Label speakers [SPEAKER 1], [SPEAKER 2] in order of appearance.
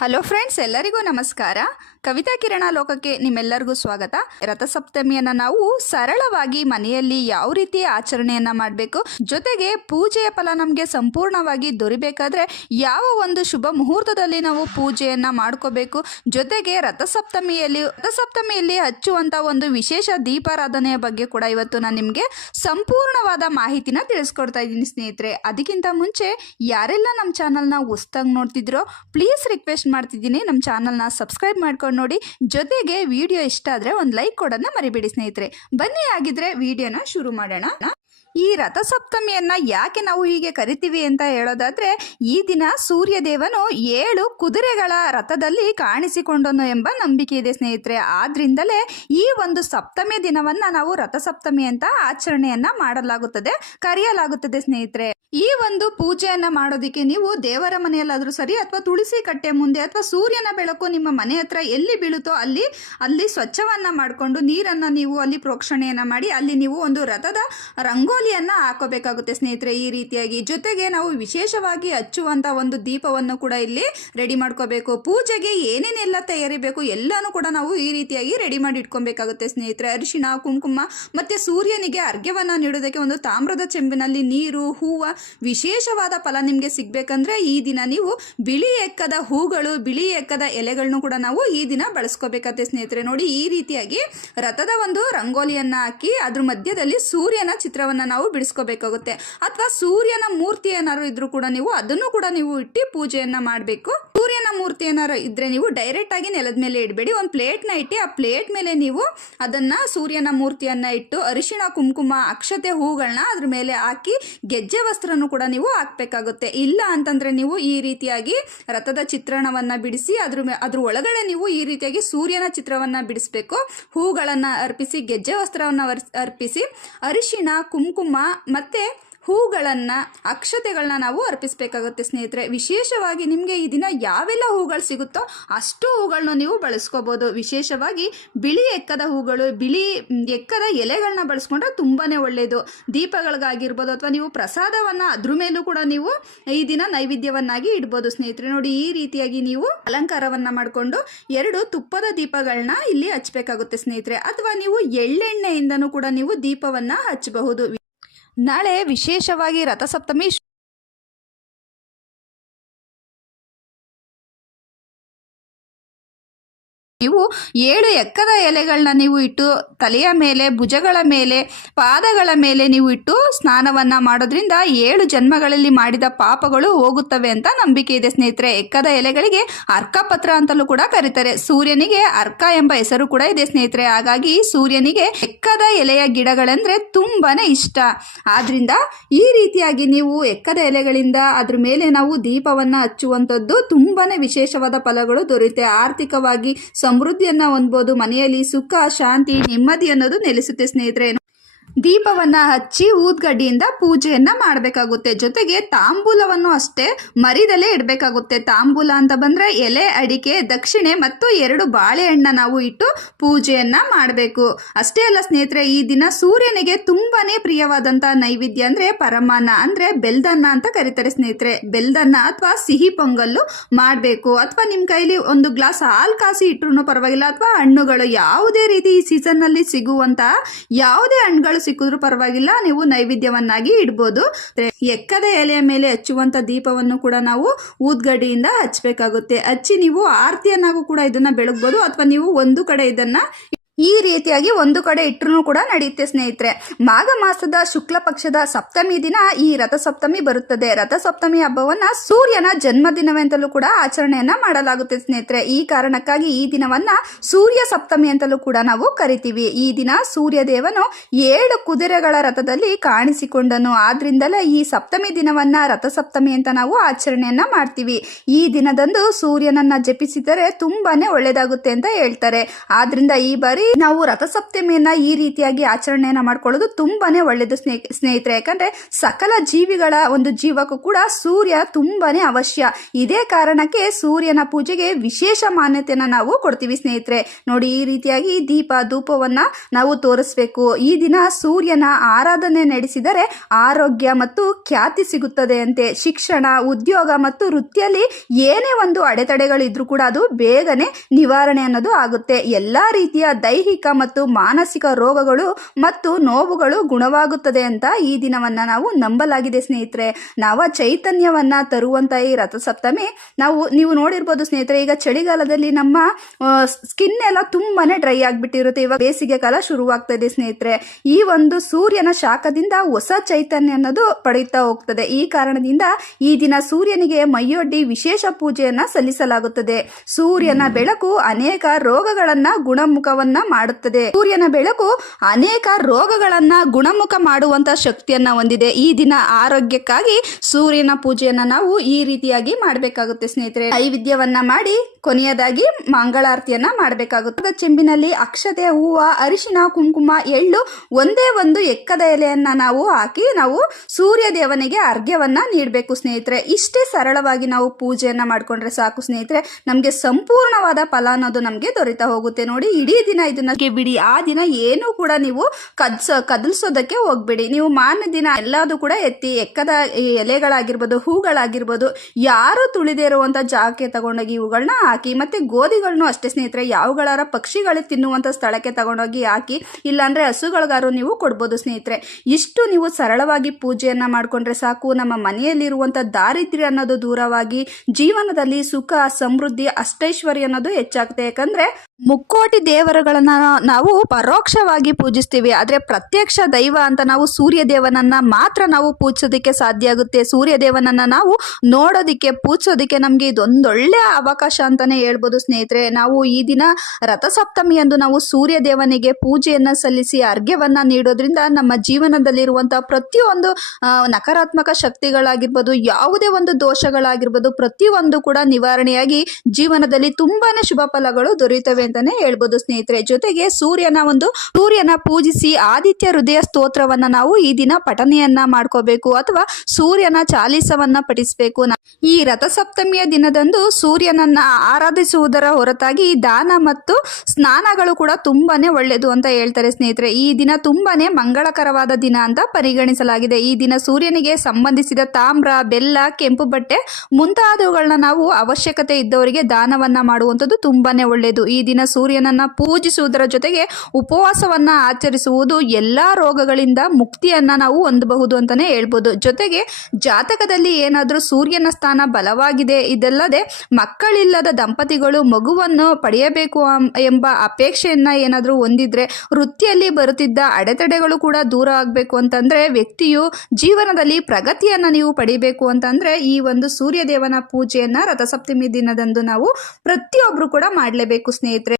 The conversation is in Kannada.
[SPEAKER 1] ಹಲೋ ಫ್ರೆಂಡ್ಸ್, ಎಲ್ಲರಿಗೂ ನಮಸ್ಕಾರ. ಕವಿತಾ ಕಿರಣ ಲೋಕಕ್ಕೆ ನಿಮ್ಮೆಲ್ಲರಿಗೂ ಸ್ವಾಗತ. ರಥಸಪ್ತಮಿಯನ್ನು ನಾವು ಸರಳವಾಗಿ ಮನೆಯಲ್ಲಿ ಯಾವ ರೀತಿ ಆಚರಣೆಯನ್ನು ಮಾಡಬೇಕು, ಜೊತೆಗೆ ಪೂಜೆಯ ಫಲ ನಮಗೆ ಸಂಪೂರ್ಣವಾಗಿ ದೊರಿಬೇಕಾದ್ರೆ ಯಾವ ಒಂದು ಶುಭ ಮುಹೂರ್ತದಲ್ಲಿ ನಾವು ಪೂಜೆಯನ್ನು ಮಾಡ್ಕೋಬೇಕು, ಜೊತೆಗೆ ರಥಸಪ್ತಮಿಯಲ್ಲಿ ರಥಸಪ್ತಮಿಯಲ್ಲಿ ಹಚ್ಚುವಂಥ ಒಂದು ವಿಶೇಷ ದೀಪಾರಾಧನೆಯ ಬಗ್ಗೆ ಕೂಡ ಇವತ್ತು ನಾನು ನಿಮಗೆ ಸಂಪೂರ್ಣವಾದ ಮಾಹಿತಿನ ತಿಳಿಸ್ಕೊಡ್ತಾ ಇದ್ದೀನಿ ಸ್ನೇಹಿತರೆ. ಅದಕ್ಕಿಂತ ಮುಂಚೆ ಯಾರೆಲ್ಲ ನಮ್ಮ ಚಾನಲ್ನ ಹೊಸ್ದಾಗಿ ನೋಡ್ತಿದ್ರೋ ಪ್ಲೀಸ್ ರಿಕ್ವೆಸ್ಟ್ ಮಾಡ್ತಿದ್ದೀನಿ. ನಮ್ಮ ಚಾನಲ್ನ ಸಬ್ಸ್ಕ್ರೈಬ್ ಮಾಡ್ಕೊಂಡು ನೋಡಿ. ಜೊತೆಗೆ ವಿಡಿಯೋ ಇಷ್ಟ ಆದರೆ ಒಂದು ಲೈಕ್ ಕೊಡೋದನ್ನ ಮರಿಬೇಡಿ ಸ್ನೇಹಿತರೆ. ಬನ್ನಿ ಆಗಿದ್ರೆ ವಿಡಿಯೋನ ಶುರು ಮಾಡೋಣ. ಈ ರಥಸಪ್ತಮಿಯನ್ನ ಯಾಕೆ ನಾವು ಹೀಗೆ ಕರಿತೀವಿ ಅಂತ ಹೇಳೋದಾದ್ರೆ, ಈ ದಿನ ಸೂರ್ಯದೇವನು ಏಳು ಕುದುರೆಗಳ ರಥದಲ್ಲಿ ಕಾಣಿಸಿಕೊಂಡನು ಎಂಬ ನಂಬಿಕೆ ಇದೆ ಸ್ನೇಹಿತರೆ. ಆದ್ರಿಂದಲೇ ಈ ಒಂದು ಸಪ್ತಮಿ ದಿನವನ್ನ ನಾವು ರಥಸಪ್ತಮಿ ಅಂತ ಆಚರಣೆಯನ್ನ ಮಾಡಲಾಗುತ್ತದೆ, ಕರೆಯಲಾಗುತ್ತದೆ ಸ್ನೇಹಿತರೆ. ಈ ಒಂದು ಪೂಜೆಯನ್ನ ಮಾಡೋದಿಕ್ಕೆ ನೀವು ದೇವರ ಮನೆಯಲ್ಲಾದ್ರೂ ಸರಿ ಅಥವಾ ತುಳಸಿ ಕಟ್ಟೆ ಮುಂದೆ ಅಥವಾ ಸೂರ್ಯನ ಬೆಳಕು ನಿಮ್ಮ ಮನೆ ಹತ್ರ ಎಲ್ಲಿ ಬೀಳುತ್ತೋ ಅಲ್ಲಿ ಅಲ್ಲಿ ಸ್ವಚ್ಛವನ್ನ ಮಾಡಿಕೊಂಡು ನೀರನ್ನ ನೀವು ಅಲ್ಲಿ ಪ್ರೋಕ್ಷಣೆಯನ್ನ ಮಾಡಿ, ಅಲ್ಲಿ ನೀವು ಒಂದು ರಥದ ರಂಗೋಲಿಯನ್ನ ಹಾಕೋಬೇಕಾಗುತ್ತೆ ಸ್ನೇಹಿತರೆ ಈ ರೀತಿಯಾಗಿ. ಜೊತೆಗೆ ನಾವು ವಿಶೇಷವಾಗಿ ಹಚ್ಚುವಂತ ಒಂದು ದೀಪವನ್ನು ಕೂಡ ಇಲ್ಲಿ ರೆಡಿ ಮಾಡ್ಕೋಬೇಕು. ಪೂಜೆಗೆ ಏನೇನೆಲ್ಲ ತಯಾರಿ ಬೇಕು ಎಲ್ಲನೂ ಕೂಡ ನಾವು ಈ ರೀತಿಯಾಗಿ ರೆಡಿ ಮಾಡಿ ಇಟ್ಕೊಬೇಕಾಗುತ್ತೆ ಸ್ನೇಹಿತರೆ. ಅರಿಶಿಣ, ಕುಂಕುಮ ಮತ್ತೆ ಸೂರ್ಯನಿಗೆ ಅರ್ಘ್ಯವನ್ನ ನೀಡೋದಕ್ಕೆ ಒಂದು ತಾಮ್ರದ ಚೆಂಬಿನಲ್ಲಿ ನೀರು, ಹೂವ ವಿಶೇಷವಾದ ಫಲ ನಿಮಗೆ ಸಿಗಬೇಕಂದ್ರೆ ಈ ದಿನ ನೀವು ಬಿಳಿ ಎಕ್ಕದ ಹೂಗಳು, ಬಿಳಿ ಎಕ್ಕದ ಎಲೆಗಳನ್ನು ಕೂಡ ನಾವು ಈ ದಿನ ಬಳಸ್ಕೋಬೇಕಾಗುತ್ತೆ ಸ್ನೇಹಿತರೆ. ನೋಡಿ ಈ ರೀತಿಯಾಗಿ ರಥದ ಒಂದು ರಂಗೋಲಿಯನ್ನ ಹಾಕಿ ಅದ್ರ ಮಧ್ಯದಲ್ಲಿ ಸೂರ್ಯನ ಚಿತ್ರವನ್ನ ಬಿಡಿಸ್ಕೋಬೇಕಾಗುತ್ತೆ. ಅಥವಾ ಸೂರ್ಯನ ಮೂರ್ತಿ ಏನಾದ್ರು ಇದ್ರೂ ಕೂಡ ನೀವು ಅದನ್ನು ಕೂಡ ನೀವು ಇಟ್ಟು ಪೂಜೆಯನ್ನ ಮಾಡಬೇಕು. ಸೂರ್ಯನ ಮೂರ್ತಿ ಏನಾರು ಇದ್ರೆ ನೀವು ಡೈರೆಕ್ಟ್ ಆಗಿ ನೆಲದ ಮೇಲೆ ಇಡಬೇಡಿ. ಒಂದು ಪ್ಲೇಟ್ನ ಇಟ್ಟು ಆ ಪ್ಲೇಟ್ ಮೇಲೆ ನೀವು ಅದನ್ನ ಸೂರ್ಯನ ಮೂರ್ತಿಯನ್ನ ಇಟ್ಟು ಅರಿಶಿಣ, ಕುಂಕುಮ, ಅಕ್ಷತೆ ಹೂಗಳನ್ನ ಅದ್ರ ಮೇಲೆ ಹಾಕಿ ಗೆಜ್ಜೆ ವಸ್ತ್ರನು ಕೂಡ ನೀವು ಹಾಕ್ಬೇಕಾಗುತ್ತೆ. ಇಲ್ಲ ಅಂತಂದ್ರೆ ನೀವು ಈ ರೀತಿಯಾಗಿ ರಥದ ಚಿತ್ರಣವನ್ನ ಬಿಡಿಸಿ ಅದ್ರ ಅದ್ರ ಒಳಗಡೆ ನೀವು ಈ ರೀತಿಯಾಗಿ ಸೂರ್ಯನ ಚಿತ್ರವನ್ನ ಬಿಡಿಸ್ಬೇಕು. ಹೂಗಳನ್ನ ಅರ್ಪಿಸಿ, ಗೆಜ್ಜೆ ವಸ್ತ್ರವನ್ನ ಅರ್ಪಿಸಿ, ಅರಿಶಿಣ, ಕುಂಕುಮ ಮತ್ತೆ ಹೂಗಳನ್ನು ಅಕ್ಷತೆಗಳನ್ನ ನಾವು ಅರ್ಪಿಸಬೇಕಾಗುತ್ತೆ ಸ್ನೇಹಿತರೆ. ವಿಶೇಷವಾಗಿ ನಿಮಗೆ ಈ ದಿನ ಯಾವೆಲ್ಲ ಹೂಗಳು ಸಿಗುತ್ತೋ ಅಷ್ಟು ಹೂಗಳನ್ನ ನೀವು ಬಳಸ್ಕೋಬೋದು. ವಿಶೇಷವಾಗಿ ಬಿಳಿ ಎಕ್ಕದ ಹೂಗಳು, ಬಿಳಿ ಎಕ್ಕದ ಎಲೆಗಳನ್ನ ಬಳಸ್ಕೊಂಡ್ರೆ ತುಂಬಾ ಒಳ್ಳೆಯದು ದೀಪಗಳಿಗಾಗಿರ್ಬೋದು ಅಥವಾ ನೀವು ಪ್ರಸಾದವನ್ನು ಅದ್ರ ಮೇಲೂ ಕೂಡ ನೀವು ಈ ದಿನ ನೈವೇದ್ಯವನ್ನಾಗಿ ಇಡ್ಬೋದು ಸ್ನೇಹಿತರೆ. ನೋಡಿ, ಈ ರೀತಿಯಾಗಿ ನೀವು ಅಲಂಕಾರವನ್ನು ಮಾಡಿಕೊಂಡು ಎರಡು ತುಪ್ಪದ ದೀಪಗಳನ್ನ ಇಲ್ಲಿ ಹಚ್ಚಬೇಕಾಗುತ್ತೆ ಸ್ನೇಹಿತರೆ. ಅಥವಾ ನೀವು ಎಳ್ಳೆಣ್ಣೆಯಿಂದನೂ ಕೂಡ ನೀವು ದೀಪವನ್ನು ಹಚ್ಚಬಹುದು ನಾಳೆ ವಿಶೇಷವಾಗಿ ರಥಸಪ್ತಮಿ ನೀವು ಏಳು ಎಕ್ಕದ ಎಲೆಗಳನ್ನ ನೀವು ಇಟ್ಟು ತಲೆಯ ಮೇಲೆ, ಭುಜಗಳ ಮೇಲೆ, ಪಾದಗಳ ಮೇಲೆ ನೀವು ಇಟ್ಟು ಸ್ನಾನವನ್ನ ಮಾಡೋದ್ರಿಂದ ಏಳು ಜನ್ಮಗಳಲ್ಲಿ ಮಾಡಿದ ಪಾಪಗಳು ಹೋಗುತ್ತವೆ ಅಂತ ನಂಬಿಕೆ ಇದೆ ಸ್ನೇಹಿತರೆ. ಎಕ್ಕದ ಎಲೆಗಳಿಗೆ ಅರ್ಕಪತ್ರ ಅಂತಲೂ ಕೂಡ ಕರೀತಾರೆ. ಸೂರ್ಯನಿಗೆ ಅರ್ಕ ಎಂಬ ಹೆಸರು ಕೂಡ ಇದೆ ಸ್ನೇಹಿತರೆ. ಹಾಗಾಗಿ ಸೂರ್ಯನಿಗೆ ಎಕ್ಕದ ಎಲೆಯ ಗಿಡಗಳಂದ್ರೆ ತುಂಬಾನೇ ಇಷ್ಟ. ಆದ್ರಿಂದ ಈ ರೀತಿಯಾಗಿ ನೀವು ಎಕ್ಕದ ಎಲೆಗಳಿಂದ ಅದ್ರ ಮೇಲೆ ನಾವು ದೀಪವನ್ನ ಹಚ್ಚುವಂಥದ್ದು ತುಂಬಾನೇ ವಿಶೇಷವಾದ ಫಲಗಳು ದೊರೆಯುತ್ತೆ. ಆರ್ಥಿಕವಾಗಿ ಸಮೃದ್ಧಿಯನ್ನ ಹೊಂದ್ಬೋದು ಮನೆಯಲ್ಲಿ ಸುಖ ಶಾಂತಿ ನೆಮ್ಮದಿ ಅನ್ನೋದು ನೆಲೆಸುತ್ತೆ ಸ್ನೇಹಿತರೆ. ದೀಪವನ್ನ ಹಚ್ಚಿ ಊದ್ಗಡ್ಡಿಯಿಂದ ಪೂಜೆಯನ್ನ ಮಾಡಬೇಕಾಗುತ್ತೆ. ಜೊತೆಗೆ ತಾಂಬೂಲವನ್ನು ಅಷ್ಟೇ ಮರಿದಲ್ಲೇ ಇಡಬೇಕಾಗುತ್ತೆ. ತಾಂಬೂಲ ಅಂತ ಬಂದ್ರೆ ಎಲೆ, ಅಡಿಕೆ, ದಕ್ಷಿಣೆ ಮತ್ತು ಎರಡು ಬಾಳೆಹಣ್ಣ ನಾವು ಇಟ್ಟು ಪೂಜೆಯನ್ನ ಮಾಡಬೇಕು. ಅಷ್ಟೇ ಅಲ್ಲ ಸ್ನೇಹಿತರೆ, ಈ ದಿನ ಸೂರ್ಯನಿಗೆ ತುಂಬಾನೇ ಪ್ರಿಯವಾದಂತ ನೈವೇದ್ಯ ಅಂದ್ರೆ ಪರಮಾನ್ನ ಅಂದ್ರೆ ಬೆಲ್ದನ್ನ ಅಂತ ಕರೀತಾರೆ ಸ್ನೇಹಿತರೆ. ಬೆಲ್ದನ್ನ ಅಥವಾ ಸಿಹಿ ಪೊಂಗಲ್ಲು ಮಾಡಬೇಕು. ಅಥವಾ ನಿಮ್ಮ ಕೈಲಿ ಒಂದು ಗ್ಲಾಸ್ ಹಾಲು ಕಾಸಿ ಇಟ್ಟರು ಪರವಾಗಿಲ್ಲ. ಅಥವಾ ಹಣ್ಣುಗಳು ಯಾವುದೇ ರೀತಿ ಈ ಸೀಸನ್ನಲ್ಲಿ ಸಿಗುವಂತ ಯಾವುದೇ ಹಣ್ಣುಗಳು ಸಿಕ್ಕಿದ್ರು ಪರವಾಗಿಲ್ಲ, ನೀವು ನೈವೇದ್ಯವನ್ನಾಗಿ ಇಡ್ಬೋದು. ಎಕ್ಕದ ಎಲೆಯ ಮೇಲೆ ಹಚ್ಚುವಂತ ದೀಪವನ್ನು ಕೂಡ ನಾವು ಊದ್ಗಡ್ಡಿಯಿಂದ ಹಚ್ಚಬೇಕಾಗುತ್ತೆ ಹಚ್ಚಿ ನೀವು ಆರತಿಯನ್ನಾಗೂ ಕೂಡ ಇದನ್ನ ಬೆಳಗ್ಬೋದು ಅಥವಾ ನೀವು ಒಂದು ಕಡೆ ಇದನ್ನ ಈ ರೀತಿಯಾಗಿ ಒಂದು ಕಡೆ ಇಟ್ಟರು ಕೂಡ ನಡೆಯುತ್ತೆ ಸ್ನೇಹಿತರೆ. ಮಾಘ ಮಾಸದ ಶುಕ್ಲ ಪಕ್ಷದ ಸಪ್ತಮಿ ದಿನ ಈ ರಥಸಪ್ತಮಿ ಬರುತ್ತದೆ. ರಥಸಪ್ತಮಿ ಹಬ್ಬವನ್ನ ಸೂರ್ಯನ ಜನ್ಮದಿನವೆಂತಲೂ ಕೂಡ ಆಚರಣೆಯನ್ನ ಮಾಡಲಾಗುತ್ತೆ ಸ್ನೇಹಿತರೆ. ಈ ಕಾರಣಕ್ಕಾಗಿ ಈ ದಿನವನ್ನ ಸೂರ್ಯ ಸಪ್ತಮಿ ಅಂತಲೂ ಕೂಡ ನಾವು ಕರಿತೀವಿ. ಈ ದಿನ ಸೂರ್ಯ ದೇವನು ಏಳು ಕುದುರೆಗಳ ರಥದಲ್ಲಿ ಕಾಣಿಸಿಕೊಂಡನು. ಆದ್ರಿಂದಲೇ ಈ ಸಪ್ತಮಿ ದಿನವನ್ನ ರಥಸಪ್ತಮಿ ಅಂತ ನಾವು ಆಚರಣೆಯನ್ನ ಮಾಡ್ತೀವಿ. ಈ ದಿನದಂದು ಸೂರ್ಯನನ್ನ ಜಪಿಸಿದರೆ ತುಂಬಾನೇ ಒಳ್ಳೇದಾಗುತ್ತೆ ಅಂತ ಹೇಳ್ತಾರೆ. ಆದ್ರಿಂದ ಈ ಬಾರಿ ನಾವು ರಥಸಪ್ತಮಿಯನ್ನ ಈ ರೀತಿಯಾಗಿ ಆಚರಣೆಯನ್ನ ಮಾಡ್ಕೊಳ್ಳೋದು ತುಂಬಾನೇ ಒಳ್ಳೇದು ಸ್ನೇಹ, ಸ್ನೇಹಿತರೆ. ಯಾಕಂದ್ರೆ ಸಕಲ ಜೀವಿಗಳ ಒಂದು ಜೀವಕ್ಕೂ ಕೂಡ ಸೂರ್ಯ ತುಂಬಾನೇ ಅವಶ್ಯ. ಇದೇ ಕಾರಣಕ್ಕೆ ಸೂರ್ಯನ ಪೂಜೆಗೆ ವಿಶೇಷ ಮಾನ್ಯತೆಯನ್ನ ನಾವು ಕೊಡ್ತೀವಿ ಸ್ನೇಹಿತರೆ. ನೋಡಿ, ಈ ರೀತಿಯಾಗಿ ದೀಪ, ಧೂಪವನ್ನ ನಾವು ತೋರಿಸ್ಬೇಕು. ಈ ದಿನ ಸೂರ್ಯನ ಆರಾಧನೆ ನಡೆಸಿದರೆ ಆರೋಗ್ಯ ಮತ್ತು ಖ್ಯಾತಿ ಸಿಗುತ್ತದೆ ಅಂತೆ. ಶಿಕ್ಷಣ, ಉದ್ಯೋಗ ಮತ್ತು ವೃತ್ತಿಯಲ್ಲಿ ಏನೇ ಒಂದು ಅಡೆತಡೆಗಳಿದ್ರೂ ಕೂಡ ಅದು ಬೇಗನೆ ನಿವಾರಣೆ ಅನ್ನೋದು ಆಗುತ್ತೆ. ಎಲ್ಲಾ ರೀತಿಯ ದೈಹಿಕ ಮತ್ತು ಮಾನಸಿಕ ರೋಗಗಳು ಮತ್ತು ನೋವುಗಳು ಗುಣವಾಗುತ್ತದೆ ಅಂತ ಈ ದಿನವನ್ನ ನಾವು ನಂಬಲಾಗಿದೆ ಸ್ನೇಹಿತರೆ. ನಾವು ಚೈತನ್ಯವನ್ನ ತರುವಂತ ಈ ರಥಸಪ್ತಮಿ ನಾವು ನೀವು ನೋಡಿರ್ಬೋದು ಸ್ನೇಹಿತರೆ ಈಗ ಚಳಿಗಾಲದಲ್ಲಿ ನಮ್ಮ ಸ್ಕಿನ್ ಎಲ್ಲ ತುಂಬಾನೇ ಡ್ರೈ ಆಗಿಬಿಟ್ಟಿರುತ್ತೆ. ಇವಾಗ ಬೇಸಿಗೆ ಕಾಲ ಶುರುವಾಗ್ತಾ ಇದೆ ಸ್ನೇಹಿತರೆ. ಈ ಒಂದು ಸೂರ್ಯನ ಶಾಖದಿಂದ ಹೊಸ ಚೈತನ್ಯ ಅನ್ನೋದು ಪಡೆಯುತ್ತಾ ಹೋಗ್ತದೆ. ಈ ಕಾರಣದಿಂದ ಈ ದಿನ ಸೂರ್ಯನಿಗೆ ಮೈಯೊಡ್ಡಿ ವಿಶೇಷ ಪೂಜೆಯನ್ನ ಸಲ್ಲಿಸಲಾಗುತ್ತದೆ. ಸೂರ್ಯನ ಬೆಳಕು ಅನೇಕ ರೋಗಗಳನ್ನ ಗುಣಮುಖವನ್ನ ಮಾಡುತ್ತದೆ. ಸೂರ್ಯನ ಬೆಳಕು ಅನೇಕ ರೋಗಗಳನ್ನ ಗುಣಮುಖ ಮಾಡುವಂತ ಶಕ್ತಿಯನ್ನ ಹೊಂದಿದೆ. ಈ ದಿನ ಆರೋಗ್ಯಕ್ಕಾಗಿ ಸೂರ್ಯನ ಪೂಜೆಯನ್ನ ನಾವು ಈ ರೀತಿಯಾಗಿ ಮಾಡಬೇಕಾಗುತ್ತೆ ಸ್ನೇಹಿತರೆ. ನೈವೇದ್ಯವನ್ನ ಮಾಡಿ ಕೊನೆಯದಾಗಿ ಮಂಗಳಾರತಿಯನ್ನ ಮಾಡಬೇಕಾಗುತ್ತೆ. ಚೆಂಬಿನಲ್ಲಿ ಅಕ್ಷತೆ, ಹೂವು, ಅರಿಶಿನ, ಕುಂಕುಮ ಎಳ್ಳು ಒಂದೇ ಒಂದು ಎಕ್ಕದ ಎಲೆಯನ್ನ ನಾವು ಹಾಕಿ ನಾವು ಸೂರ್ಯ ದೇವನಿಗೆ ಅರ್ಘ್ಯವನ್ನ ನೀಡಬೇಕು ಸ್ನೇಹಿತರೆ. ಇಷ್ಟೇ ಸರಳವಾಗಿ ನಾವು ಪೂಜೆಯನ್ನ ಮಾಡ್ಕೊಂಡ್ರೆ ಸಾಕು ಸ್ನೇಹಿತರೆ. ನಮಗೆ ಸಂಪೂರ್ಣವಾದ ಫಲ ಅನ್ನೋದು ನಮಗೆ ದೊರೀತಾ ಹೋಗುತ್ತೆ. ನೋಡಿ, ಇಡೀ ದಿನ ಇದನ್ನ ಬಿಡಿ. ಆ ದಿನ ಏನು ಕೂಡ ನೀವು ಕದ್ಸ, ಕದಲ್ಸೋದಕ್ಕೆ ಹೋಗ್ಬೇಡಿ. ನೀವು ಮಾನ ದಿನ ಎಲ್ಲದೂ ಕೂಡ ಎತ್ತಿ, ಎಕ್ಕದ ಎಲೆಗಳಾಗಿರ್ಬೋದು, ಹೂಗಳಾಗಿರ್ಬೋದು, ಯಾರು ತುಳಿದೇ ಇರುವಂತ ಜಾಗಕ್ಕೆ ತಗೊಂಡೋಗಿ ಇವುಗಳನ್ನ ಹಾಕಿ ಮತ್ತೆ ಗೋಧಿಗಳನ್ನು ಅಷ್ಟೇ ಸ್ನೇಹಿತರೆ, ಯಾವುಗಳಾರ ಪಕ್ಷಿಗಳು ತಿನ್ನುವಂತ ಸ್ಥಳಕ್ಕೆ ತಗೊಂಡೋಗಿ ಹಾಕಿ, ಇಲ್ಲಾಂದರೆ ಹಸುಗಳಿಗಾರು ನೀವು ಕೊಡ್ಬೋದು ಸ್ನೇಹಿತರೆ. ಇಷ್ಟು ನೀವು ಸರಳವಾಗಿ ಪೂಜೆಯನ್ನು ಮಾಡ್ಕೊಂಡ್ರೆ ಸಾಕು. ನಮ್ಮ ಮನೆಯಲ್ಲಿರುವಂಥ ದಾರಿದ್ರ್ಯ ಅನ್ನೋದು ದೂರವಾಗಿ, ಜೀವನದಲ್ಲಿ ಸುಖ, ಸಮೃದ್ಧಿ, ಅಷ್ಟೈಶ್ವರ್ಯ ಅನ್ನೋದು ಹೆಚ್ಚಾಗುತ್ತೆ ಯಾಕಂದ್ರೆ ಮುಕ್ಕೋಟಿ ದೇವರುಗಳನ್ನ ನಾವು ಪರೋಕ್ಷವಾಗಿ ಪೂಜಿಸ್ತೀವಿ. ಆದರೆ ಪ್ರತ್ಯಕ್ಷ ದೈವ ಅಂತ ನಾವು ಸೂರ್ಯ ದೇವನನ್ನ ಮಾತ್ರ ನಾವು ಪೂಜಿಸೋದಕ್ಕೆ ಸಾಧ್ಯ ಆಗುತ್ತೆ. ಸೂರ್ಯ ದೇವನನ್ನ ನಾವು ನೋಡೋದಿಕ್ಕೆ, ಪೂಜಿಸೋದಕ್ಕೆ ನಮಗೆ ಇದೊಂದೊಳ್ಳೆ ಅವಕಾಶ ಅಂತಾನೆ ಹೇಳ್ಬೋದು ಸ್ನೇಹಿತರೆ. ನಾವು ಈ ದಿನ ರಥಸಪ್ತಮಿಯಂದು ನಾವು ಸೂರ್ಯ ದೇವನಿಗೆ ಪೂಜೆಯನ್ನ ಸಲ್ಲಿಸಿ ಅರ್ಘ್ಯವನ್ನ ನೀಡೋದ್ರಿಂದ ನಮ್ಮ ಜೀವನದಲ್ಲಿರುವಂತಹ ಪ್ರತಿಯೊಂದು ನಕಾರಾತ್ಮಕ ಶಕ್ತಿಗಳಾಗಿರ್ಬೋದು, ಯಾವುದೇ ಒಂದು ದೋಷಗಳಾಗಿರ್ಬೋದು, ಪ್ರತಿಯೊಂದು ಕೂಡ ನಿವಾರಣೆಯಾಗಿ ಜೀವನದಲ್ಲಿ ತುಂಬಾನೇ ಶುಭ ಫಲಗಳು ದೊರೆಯುತ್ತವೆ ಅಂತಾನೆ ಹೇಳ್ಬೋದು ಸ್ನೇಹಿತರೆ. ಜೊತೆಗೆ ಸೂರ್ಯನ ಒಂದು, ಸೂರ್ಯನ ಪೂಜಿಸಿ ಆದಿತ್ಯ ಹೃದಯ ಸ್ತೋತ್ರವನ್ನ ನಾವು ಈ ದಿನ ಪಠನೆಯನ್ನ ಮಾಡ್ಕೋಬೇಕು ಅಥವಾ ಸೂರ್ಯನ ಚಾಲಿಸವನ್ನ ಪಠಿಸಬೇಕು. ಈ ರಥಸಪ್ತಮಿಯ ದಿನದಂದು ಸೂರ್ಯನನ್ನ ಆರಾಧಿಸುವುದರ ಹೊರತಾಗಿ ಈ ದಾನ ಮತ್ತು ಸ್ನಾನಗಳು ಕೂಡ ತುಂಬಾನೇ ಒಳ್ಳೆಯದು ಅಂತ ಹೇಳ್ತಾರೆ ಸ್ನೇಹಿತರೆ. ಈ ದಿನ ತುಂಬಾನೇ ಮಂಗಳಕರವಾದ ದಿನ ಅಂತ ಪರಿಗಣಿಸಲಾಗಿದೆ. ಈ ದಿನ ಸೂರ್ಯನಿಗೆ ಸಂಬಂಧಿಸಿದ ತಾಮ್ರ, ಬೆಲ್ಲ, ಕೆಂಪು ಬಟ್ಟೆ ಮುಂತಾದವುಗಳನ್ನ ನಾವು ಅವಶ್ಯಕತೆ ಇದ್ದವರಿಗೆ ದಾನವನ್ನ ಮಾಡುವಂಥದ್ದು ತುಂಬಾನೇ ಒಳ್ಳೆಯದು. ಈ ದಿನ ಸೂರ್ಯನನ್ನ ಪೂಜಿಸುವುದರ ಜೊತೆಗೆ ಉಪವಾಸವನ್ನ ಆಚರಿಸುವುದು ಎಲ್ಲಾ ರೋಗಗಳಿಂದ ಮುಕ್ತಿಯನ್ನ ನಾವು ಹೊಂದಬಹುದು ಅಂತಾನೆ ಹೇಳ್ಬೋದು. ಜೊತೆಗೆ ಜಾತಕದಲ್ಲಿ ಏನಾದರೂ ಸೂರ್ಯನ ಸ್ಥಾನ ಬಲವಾಗಿದೆ, ಇದಲ್ಲದೆ ಮಕ್ಕಳಿಲ್ಲದ ದಂಪತಿಗಳು ಮಗುವನ್ನು ಪಡೆಯಬೇಕು ಎಂಬ ಅಪೇಕ್ಷೆಯನ್ನು ಏನಾದರೂ ಹೊಂದಿದ್ರೆ ವೃತ್ತಿಯಲ್ಲಿ ಬರುತ್ತಿದ್ದ ಅಡೆತಡೆಗಳು ಕೂಡ ದೂರ ಆಗಬೇಕು ಅಂತಂದರೆ ವ್ಯಕ್ತಿಯು ಜೀವನದಲ್ಲಿ ಪ್ರಗತಿಯನ್ನು ನೀವು ಪಡಿಬೇಕು ಅಂತಂದರೆ ಈ ಒಂದು ಸೂರ್ಯದೇವನ ಪೂಜೆಯನ್ನ ರಥಸಪ್ತಮಿ ದಿನದಂದು ನಾವು ಪ್ರತಿಯೊಬ್ಬರು ಕೂಡ ಮಾಡಲೇಬೇಕು ಸ್ನೇಹಿತರೆ.